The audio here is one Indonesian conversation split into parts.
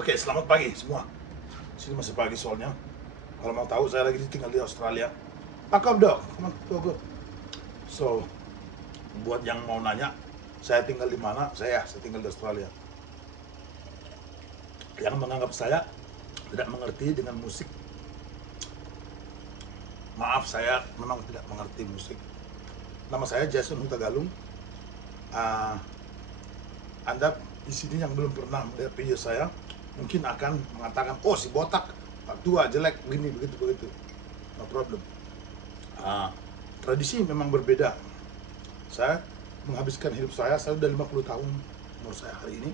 Oke, selamat pagi semua. Sini masih pagi soalnya. Kalau mau tahu, saya lagi tinggal di Australia. Pack up dong, come on, go go. So, buat yang mau nanya, saya tinggal di mana? Saya tinggal di Australia. Yang menganggap saya tidak mengerti dengan musik, maaf, saya memang tidak mengerti musik. Nama saya Jason Huta Galung. Ah, Anda di sini yang belum pernah melihat video saya, mungkin akan mengatakan, oh si botak, tua, jelek, begini, begitu, begitu. No problem. Ah, Tradisi memang berbeda. Saya menghabiskan hidup saya sudah 50 tahun umur saya hari ini.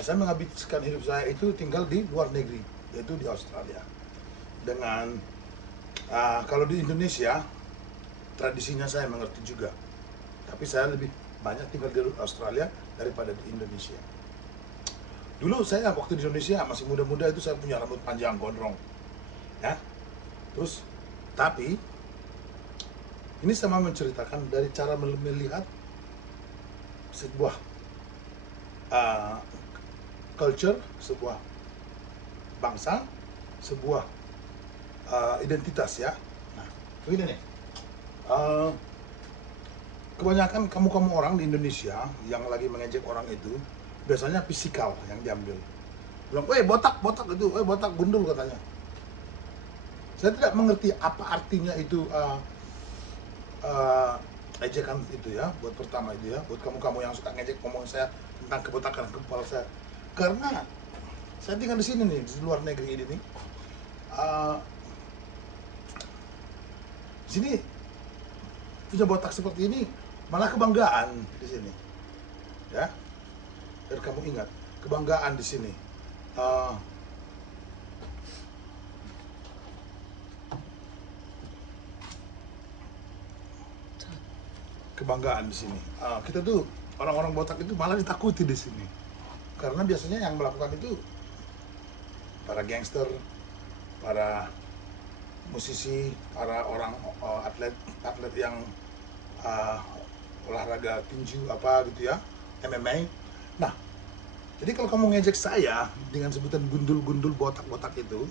Saya menghabiskan hidup saya itu tinggal di luar negeri, yaitu di Australia. Dengan kalau di Indonesia, tradisinya saya mengerti juga. Tapi saya lebih banyak tinggal di Australia daripada di Indonesia. Dulu saya waktu di Indonesia masih muda-muda itu saya punya rambut panjang gondrong, ya. Terus, tapi ini sama menceritakan dari cara melihat sebuah uh, culture, sebuah bangsa, sebuah identitas, ya. Nah, begini nih, uh, kebanyakan kamu-kamu orang di Indonesia yang lagi mengejek orang itu biasanya fisikal yang diambil. Bilang, weh botak, botak itu, weh botak, gundul katanya. Saya tidak mengerti apa artinya itu ejekan itu, ya, buat pertama itu, ya, buat kamu-kamu yang suka ngejek ngomong saya tentang kebotakan kepala saya. Karena saya tinggal di sini nih, di luar negeri ini nih. Uh, di sini punya botak seperti ini malah kebanggaan di sini, ya. Dan kamu ingat kebanggaan di sini. Uh, Kebanggaan di sini. Kita tuh orang-orang botak itu malah ditakuti di sini. Karena biasanya yang melakukan itu para gangster, para musisi, para orang atlet yang uh, olahraga tinju apa gitu, ya, MMA. Nah, jadi kalau kamu ngejek saya dengan sebutan gundul-gundul botak-botak itu,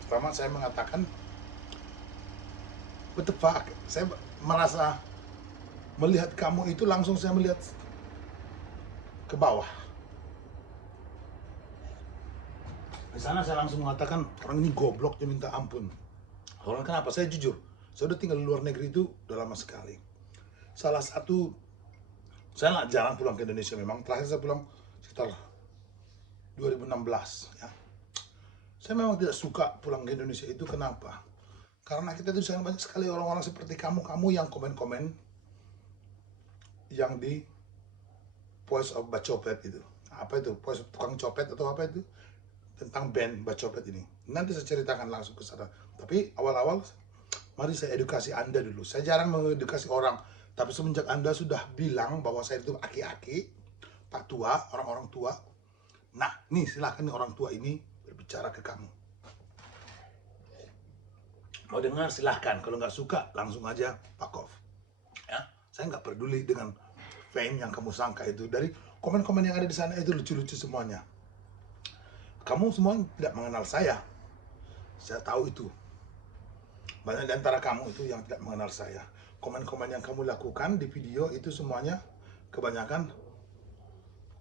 pertama saya mengatakan, what the fuck? Saya merasa melihat kamu itu langsung saya melihat ke bawah. Di sana saya langsung mengatakan orang ini goblok, dia minta ampun. Orang kenapa? Saya jujur, saya udah tinggal di luar negeri itu udah lama sekali. Salah satu, saya nggak jarang pulang ke Indonesia memang. Terakhir saya pulang sekitar 2016, ya. Saya memang tidak suka pulang ke Indonesia itu, kenapa? Karena kita itu sangat banyak sekali orang-orang seperti kamu yang komen-komen yang di Voice of Bacopet itu. Apa itu? Voice of tukang copet atau apa itu? Tentang band Bacopet ini. Nanti saya ceritakan langsung ke sana. Tapi awal-awal, mari saya edukasi Anda dulu. Saya jarang mengedukasi orang. Tapi semenjak Anda sudah bilang bahwa saya itu aki-aki, Pak Tua, orang-orang tua. Nah, nih silahkan nih orang tua ini berbicara ke kamu. Mau dengar silahkan, kalau nggak suka langsung aja fuck off. Ya, saya nggak peduli dengan fame yang kamu sangka itu. Dari komen-komen yang ada di sana itu lucu-lucu semuanya. Kamu semua tidak mengenal saya. Saya tahu itu. Banyak di antara kamu itu yang tidak mengenal saya. Komen-komen yang kamu lakukan di video itu semuanya kebanyakan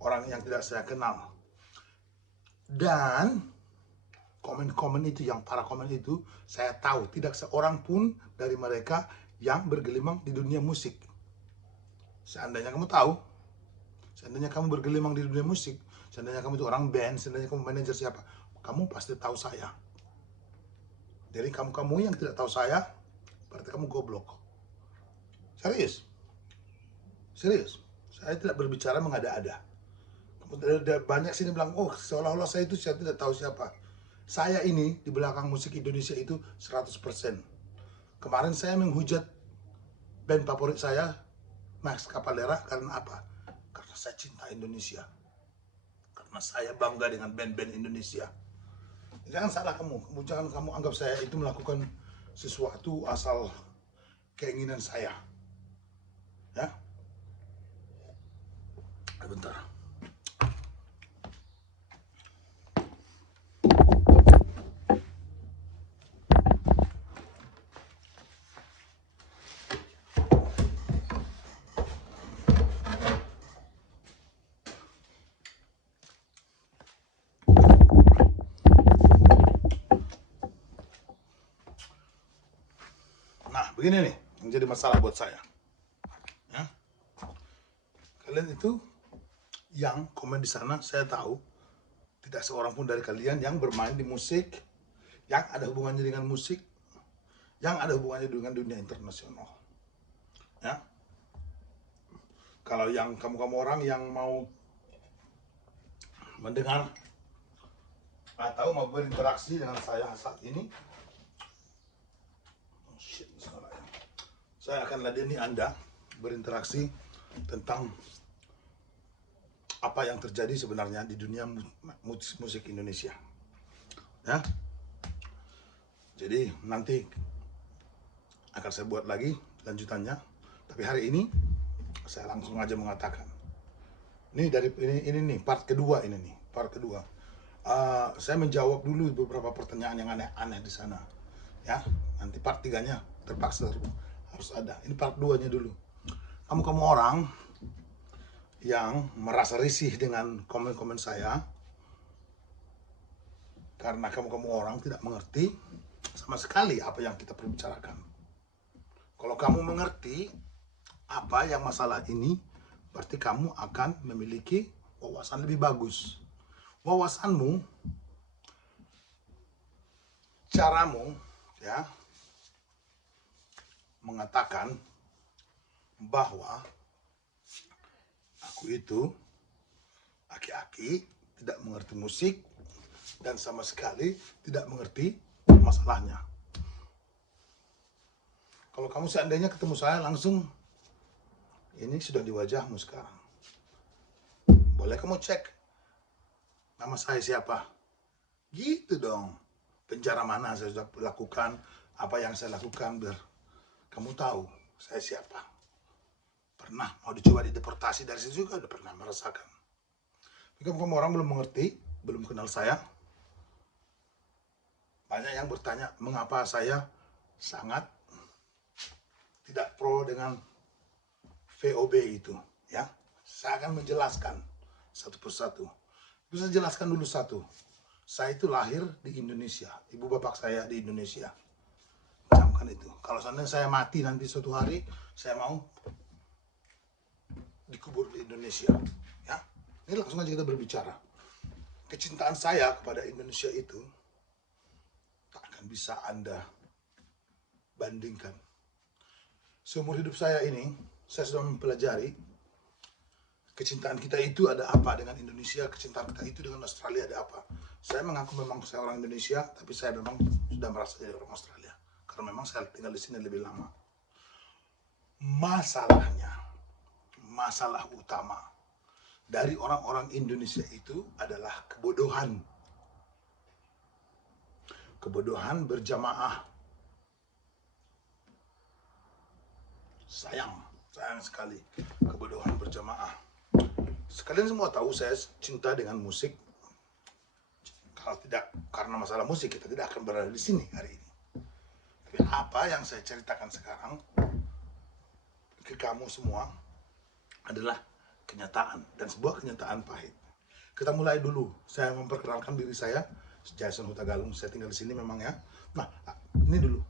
orang yang tidak saya kenal. Dan komen-komen itu, yang para komen itu, saya tahu tidak seorang pun dari mereka yang bergelimang di dunia musik. Seandainya kamu tahu, seandainya kamu bergelimang di dunia musik, seandainya kamu itu orang band, seandainya kamu manajer siapa, kamu pasti tahu saya. Jadi kamu yang tidak tahu saya, berarti kamu goblok. Serius. Serius. Saya tidak berbicara mengada-ada. Banyak sini bilang, oh seolah-olah saya tidak tahu siapa. Saya ini di belakang musik Indonesia itu 100%. Kemarin saya menghujat band favorit saya, Max Cavalera, karena apa? Karena saya cinta Indonesia. Karena saya bangga dengan band-band Indonesia. Jangan salah kamu, jangan kamu anggap saya itu melakukan sesuatu asal keinginan saya. Ya, bentar. Begini nih, yang jadi masalah buat saya. Ya. Kalian itu yang komen di sana, saya tahu tidak seorang pun dari kalian yang bermain di musik, yang ada hubungannya dengan musik, yang ada hubungannya dengan dunia internasional. Ya. Kalau yang kamu-kamu orang yang mau mendengar atau mau berinteraksi dengan saya saat ini, saya akan ladeni Anda berinteraksi tentang apa yang terjadi sebenarnya di dunia musik Indonesia. Ya. Jadi nanti akan saya buat lagi lanjutannya. Tapi hari ini saya langsung aja mengatakan. Ini dari ini nih part kedua ini nih, part kedua. Saya menjawab dulu beberapa pertanyaan yang aneh-aneh di sana. Ya, nanti part 3-nya terpaksa harus ada. Ini part 2-nya dulu. Kamu orang yang merasa risih dengan komen-komen saya karena kamu orang tidak mengerti sama sekali apa yang kita perbicarakan. Kalau kamu mengerti apa yang masalah ini, berarti kamu akan memiliki wawasan lebih bagus. Wawasanmu, caramu, ya, mengatakan bahwa aku itu aki-aki, tidak mengerti musik, dan sama sekali tidak mengerti masalahnya. Kalau kamu seandainya ketemu saya langsung, ini sudah di wajahmu sekarang. Boleh kamu cek nama saya siapa? Gitu dong. Penjara mana saya sudah lakukan, apa yang saya lakukan, biar kamu tahu saya siapa. Pernah mau dicoba dideportasi dari situ juga udah pernah merasakan. Tapi kamu orang belum mengerti, belum kenal saya. Banyak yang bertanya mengapa saya sangat tidak pro dengan VOB itu, ya. Saya akan menjelaskan satu persatu. Bisa jelaskan dulu satu. Saya itu lahir di Indonesia, ibu bapak saya di Indonesia. Macamkan itu. Kalau seandainya saya mati nanti suatu hari, saya mau dikubur di Indonesia, ya. Ini langsung aja kita berbicara. Kecintaan saya kepada Indonesia itu tak akan bisa Anda bandingkan. Seumur hidup saya ini, saya sudah mempelajari kecintaan kita itu ada apa dengan Indonesia, kecintaan kita itu dengan Australia ada apa. Saya mengaku memang saya orang Indonesia, tapi saya memang sudah merasa jadi orang Australia. Karena memang saya tinggal di sini lebih lama. Masalahnya, masalah utama dari orang-orang Indonesia itu adalah kebodohan. Kebodohan berjamaah. Sayang sekali kebodohan berjamaah. Kalian semua tahu saya cinta dengan musik. Kalau tidak karena masalah musik, kita tidak akan berada di sini hari ini. Tapi apa yang saya ceritakan sekarang ke kamu semua adalah kenyataan dan sebuah kenyataan pahit. Kita mulai dulu. Saya memperkenalkan diri saya, Jason Hutagalung. Saya tinggal di sini memang ya. Nah, ini dulu.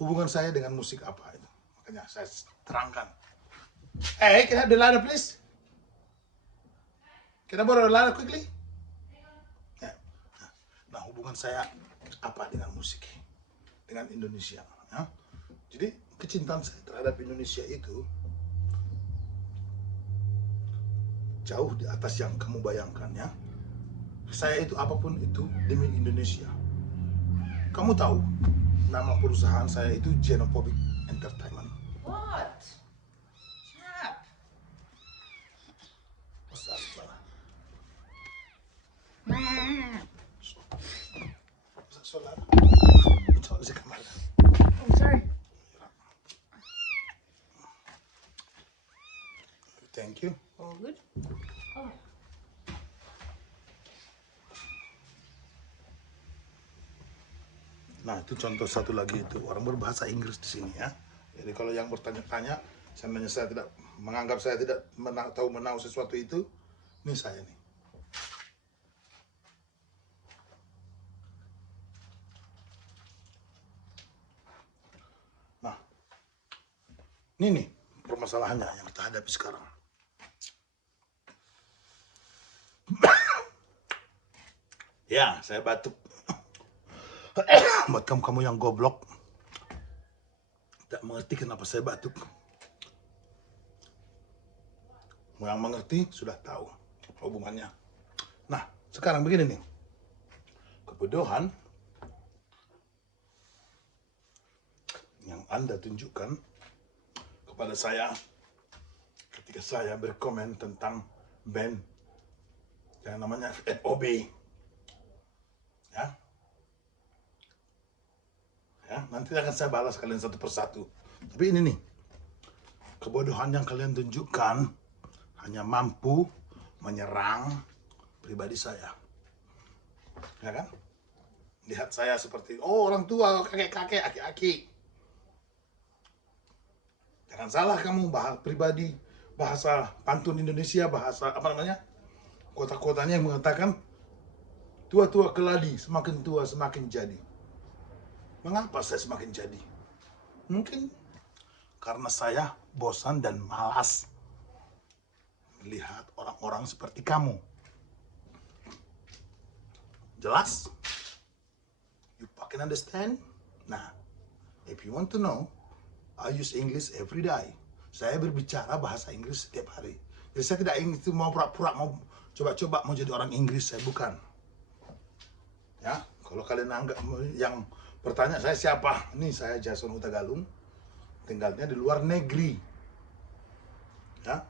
Hubungan saya dengan musik apa itu? Makanya saya terangkan. Hey, can I have the ladder, please? Can I borrow the ladder quickly? Ya. Nah, hubungan saya apa dengan musik? Dengan Indonesia. Ya. Jadi, kecintaan saya terhadap Indonesia itu jauh di atas yang kamu bayangkan, ya. Saya itu apapun itu demi Indonesia. Kamu tahu, nama perusahaan saya itu Genophobic Entertainment. What? Snap. What's that, Sarah? What's that, Solar? It's a camera. Oh, sorry. Thank you. All good? Oh. Nah, itu contoh satu lagi itu orang berbahasa Inggris di sini ya. Jadi kalau yang bertanya-tanya, seandainya saya tidak menganggap saya tidak tahu sesuatu itu, ini saya nih. Ini nih permasalahannya yang kita hadapi sekarang. Ya, saya batuk. Buat kamu-kamu yang goblok, tidak mengerti kenapa saya batuk. Yang mengerti sudah tahu hubungannya. Nah, sekarang begini nih. Kebodohan yang Anda tunjukkan kepada saya ketika saya berkomen tentang band yang namanya FOB. Ya, nanti akan saya balas kalian satu persatu. Tapi ini nih, kebodohan yang kalian tunjukkan hanya mampu menyerang pribadi saya. Ya kan? Lihat saya seperti, orang tua, kakek-kakek, aki-aki. Jangan salah kamu bahas pribadi, bahasa pantun Indonesia, bahasa apa namanya? Kota-kotanya yang mengatakan tua-tua keladi, semakin tua semakin jadi. Mengapa saya semakin jadi? Mungkin karena saya bosan dan malas melihat orang-orang seperti kamu. Jelas? You fucking understand? Nah, if you want to know, I use English every day. Saya berbicara bahasa Inggris setiap hari. Jadi saya tidak ingin itu mau pura-pura, mau coba-coba mau jadi orang Inggris, saya bukan. Ya, kalau kalian anggap yang bertanya saya siapa? Ini saya Jason Huta Galung, tinggalnya di luar negeri. Ya.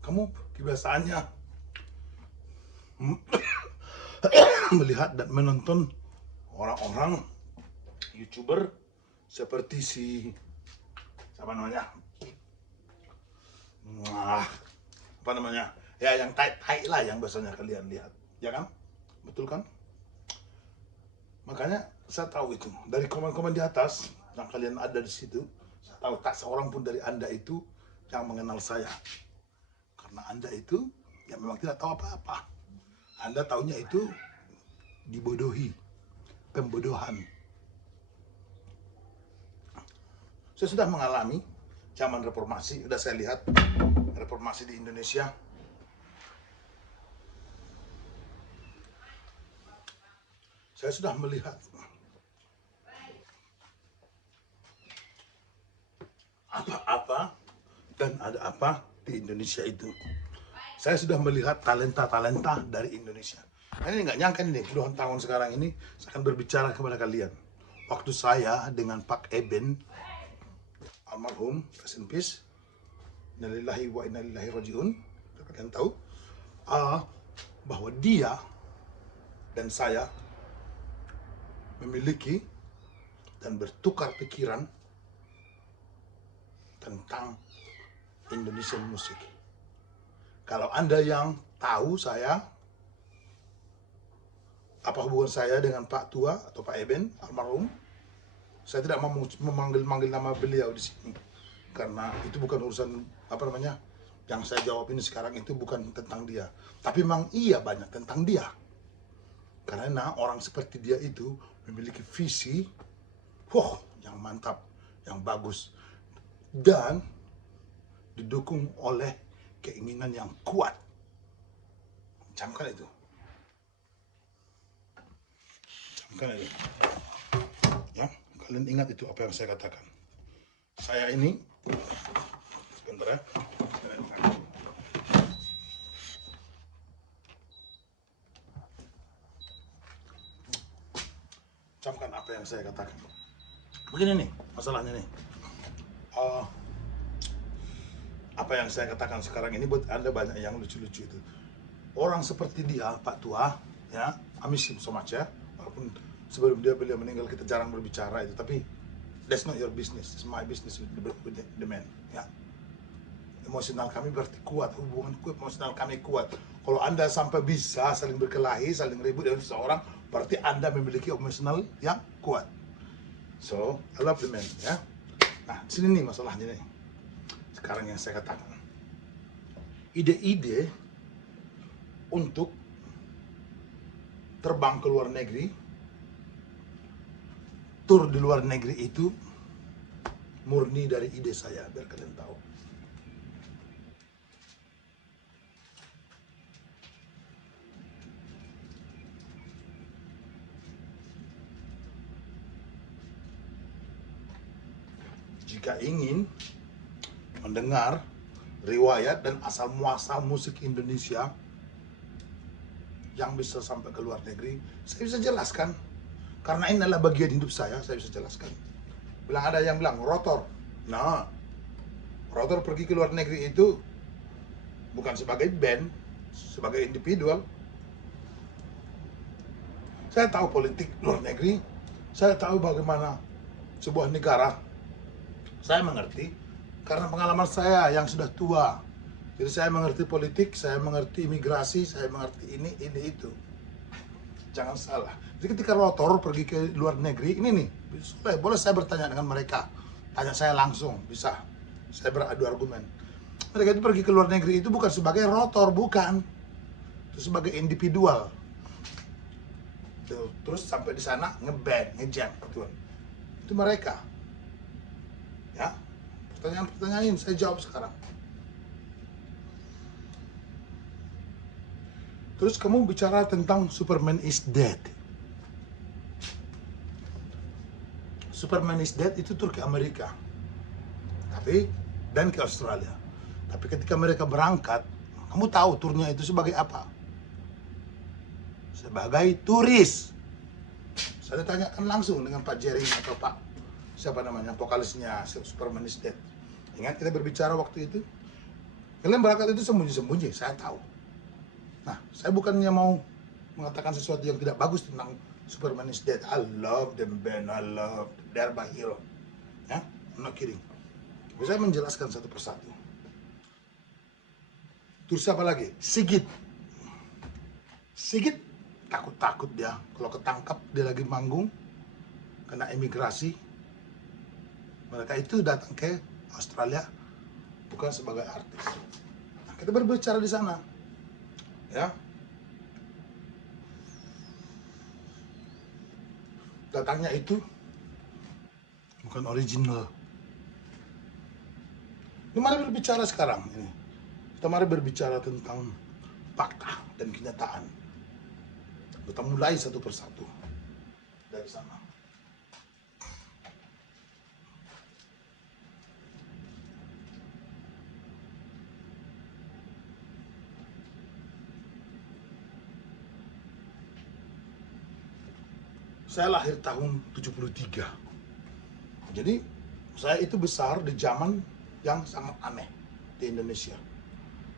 Kamu kebiasaannya melihat dan menonton orang-orang YouTuber seperti si siapa namanya? Apa namanya? Ya yang tai-tai lah yang biasanya kalian lihat, ya kan? Betul kan? Makanya saya tahu itu dari komen-komen di atas yang kalian ada di situ. Saya tahu tak seorang pun dari Anda itu yang mengenal saya. Karena Anda itu ya memang tidak tahu apa-apa. Anda taunya itu dibodohi, pembodohan. Saya sudah mengalami zaman reformasi, sudah saya lihat reformasi di Indonesia. Saya sudah melihat apa-apa dan ada apa di Indonesia itu. Saya sudah melihat talenta-talenta dari Indonesia. Nah, ini nggak nyangka nih, puluhan tahun sekarang ini saya akan berbicara kepada kalian. Waktu saya dengan Pak Eben, almarhum, rest in peace, innalillahi wa inna ilaihi rajiun, kalian tahu bahwa dia dan saya memiliki dan bertukar pikiran tentang Indonesian musik. Kalau Anda yang tahu saya, apa hubungan saya dengan Pak Tua atau Pak Eben almarhum, saya tidak mau memanggil nama beliau di sini karena itu bukan urusan apa namanya yang saya jawab ini sekarang, itu bukan tentang dia, tapi memang iya banyak tentang dia karena orang seperti dia itu memiliki visi yang mantap, yang bagus, dan didukung oleh keinginan yang kuat. Camkan itu. Camkan itu. Ya, kalian ingat itu apa yang saya katakan. Saya ini, sebentar ya. Camkan apa yang saya katakan. Begini nih, masalahnya nih. Apa yang saya katakan sekarang ini buat Anda banyak yang lucu-lucu itu. Orang seperti dia, Pak Tua, ya, I miss him so much ya. Walaupun sebelum beliau meninggal kita jarang berbicara itu, tapi that's not your business, it's my business with the man, ya. Emosional kami berarti kuat, hubungan emosional kami kuat. Kalau Anda sampai bisa saling berkelahi, saling ribut dengan seseorang, berarti Anda memiliki emosional yang kuat. So, I love the man, ya. Nah, sini nih masalahnya nih. Sekarang yang saya katakan, ide-ide untuk terbang ke luar negeri tur di luar negeri itu murni dari ide saya, biar kalian tahu. Jika ingin mendengar riwayat dan asal muasal musik Indonesia yang bisa sampai ke luar negeri, saya bisa jelaskan. Karena ini adalah bagian hidup saya bisa jelaskan. Ada yang bilang Rotor. Nah, Rotor pergi ke luar negeri itu bukan sebagai band, sebagai individual. Saya tahu politik luar negeri, saya tahu bagaimana sebuah negara. Saya mengerti karena pengalaman saya yang sudah tua. Jadi saya mengerti politik, saya mengerti imigrasi, saya mengerti ini itu. Jangan salah. Jadi ketika Rotor pergi ke luar negeri, ini nih, boleh saya bertanya dengan mereka. Tanya saya langsung, bisa. Saya beradu argumen. Mereka itu pergi ke luar negeri itu bukan sebagai Rotor, bukan. Itu sebagai individual. Terus sampai di sana ngeband, ngejam, gitu. Itu mereka. Ya, pertanyaan saya jawab sekarang. Terus kamu bicara tentang Superman is Dead. Superman is Dead itu tur ke Amerika, dan ke Australia. Tapi ketika mereka berangkat, kamu tahu turnya itu sebagai apa? Sebagai turis. Saya tanyakan langsung dengan Pak Jerry atau Pak siapa namanya, vokalisnya Superman is Dead. Ingat kita berbicara waktu itu? Kalian berangkat itu sembunyi-sembunyi, saya tahu. Nah, saya bukannya mau mengatakan sesuatu yang tidak bagus tentang Superman is Dead. I love them band, I love them. They're my hero. Ya, I'm not kidding. Tapi saya menjelaskan satu persatu. Terus siapa lagi? Sigit. Sigit takut dia kalau ketangkap dia lagi manggung kena imigrasi. Mereka itu datang ke Australia bukan sebagai artis. Nah, kita berbicara di sana. Ya, datangnya itu bukan original. Ini mari berbicara sekarang ini. Kita mari berbicara tentang fakta dan kenyataan. Kita mulai satu persatu dari sana. Saya lahir tahun 73. Jadi saya itu besar di zaman yang sangat aneh di Indonesia.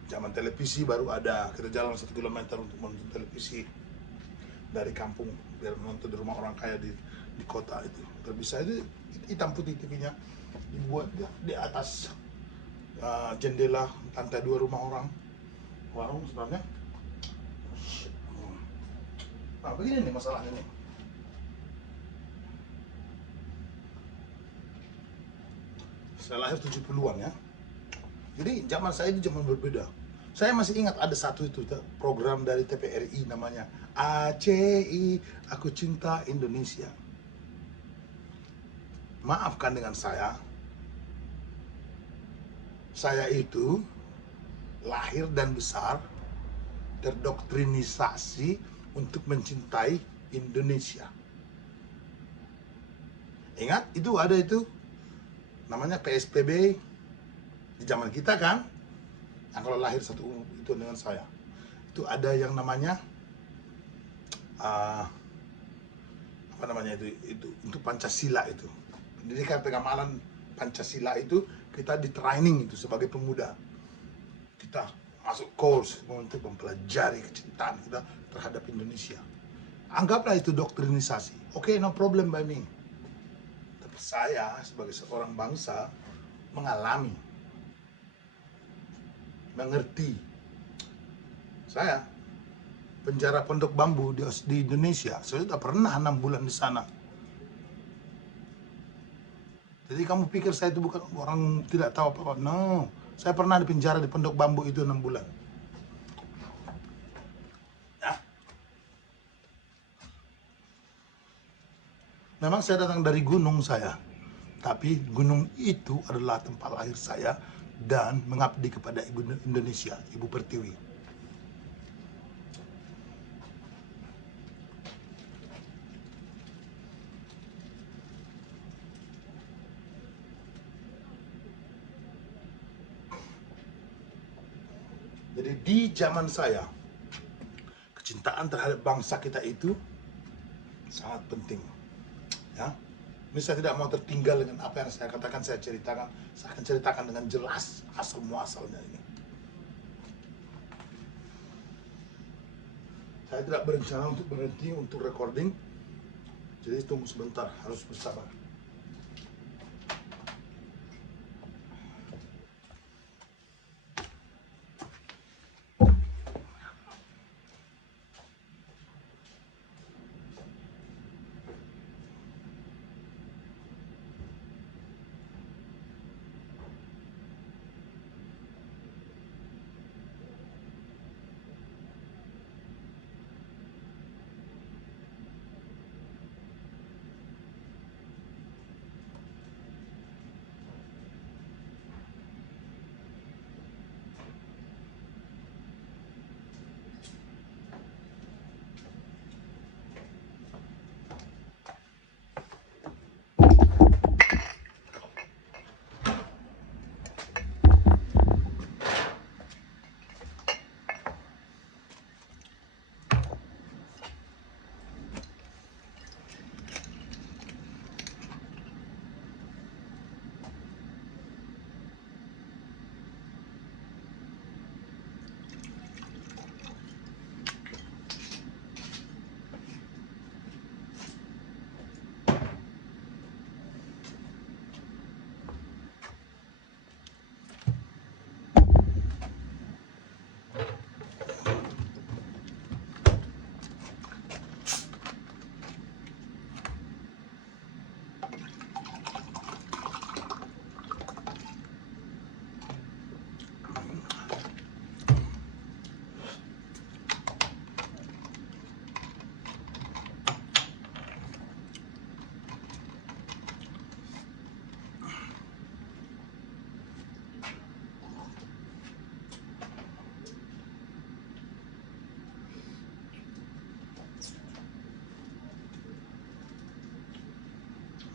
Zaman televisi baru ada, kita jalan 1 kilometer untuk menonton televisi dari kampung biar menonton di rumah orang kaya di kota itu. Terbisa itu hitam putih TV-nya dibuat di atas jendela lantai 2 rumah orang. Warung sebenarnya. Nah, begini nih masalahnya nih. Saya lahir 70-an ya. Jadi zaman saya itu zaman berbeda. Saya masih ingat ada satu itu program dari TVRI namanya ACI, Aku Cinta Indonesia. Maafkan dengan saya itu lahir dan besar terdoktrinisasi untuk mencintai Indonesia. Ingat itu ada itu namanya PSBB di zaman kita kan, yang kalau lahir satu itu dengan saya itu ada yang namanya apa namanya itu untuk Pancasila itu, pendidikan pengamalan Pancasila itu kita di training itu sebagai pemuda, kita masuk course untuk mempelajari kecintaan kita terhadap Indonesia. Anggaplah itu doktrinisasi, oke, no problem by me. Saya sebagai seorang bangsa mengalami, mengerti. Saya penjara Pondok Bambu di Indonesia, saya sudah pernah 6 bulan di sana. Jadi kamu pikir saya itu bukan orang tidak tahu apa-apa? No, saya pernah di penjara di Pondok Bambu itu 6 bulan. Ya. Memang saya datang dari gunung saya, tapi gunung itu adalah tempat lahir saya dan mengabdi kepada Ibu Indonesia, Ibu Pertiwi. Jadi di zaman saya, kecintaan terhadap bangsa kita itu sangat penting. Ya, ini saya tidak mau tertinggal dengan apa yang saya katakan, saya akan ceritakan dengan jelas asal muasalnya ini. Saya tidak berencana untuk berhenti untuk recording, jadi tunggu sebentar, harus bersabar.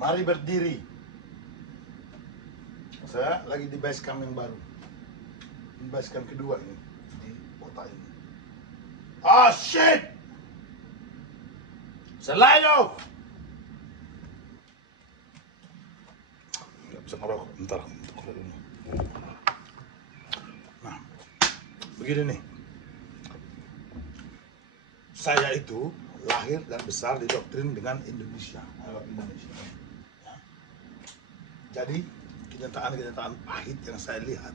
Mari berdiri. Saya lagi di base camp yang baru. Di base camp kedua ini, di kota ini. Ah, shit! Selayo! Nggak bisa ngerokok, bentar, untuk dulu. Nah, begini nih. Saya itu lahir dan besar didoktrin dengan Indonesia, Arab Indonesia. Ya. Jadi kenyataan-kenyataan pahit yang saya lihat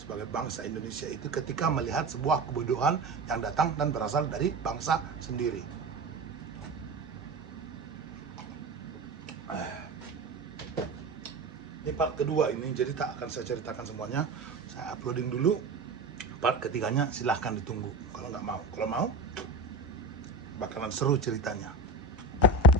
sebagai bangsa Indonesia itu ketika melihat sebuah kebodohan yang datang dan berasal dari bangsa sendiri. Ini part kedua ini, jadi tak akan saya ceritakan semuanya. Saya uploading dulu. Part ketiganya silahkan ditunggu. Kalau nggak mau, kalau mau bakalan seru ceritanya.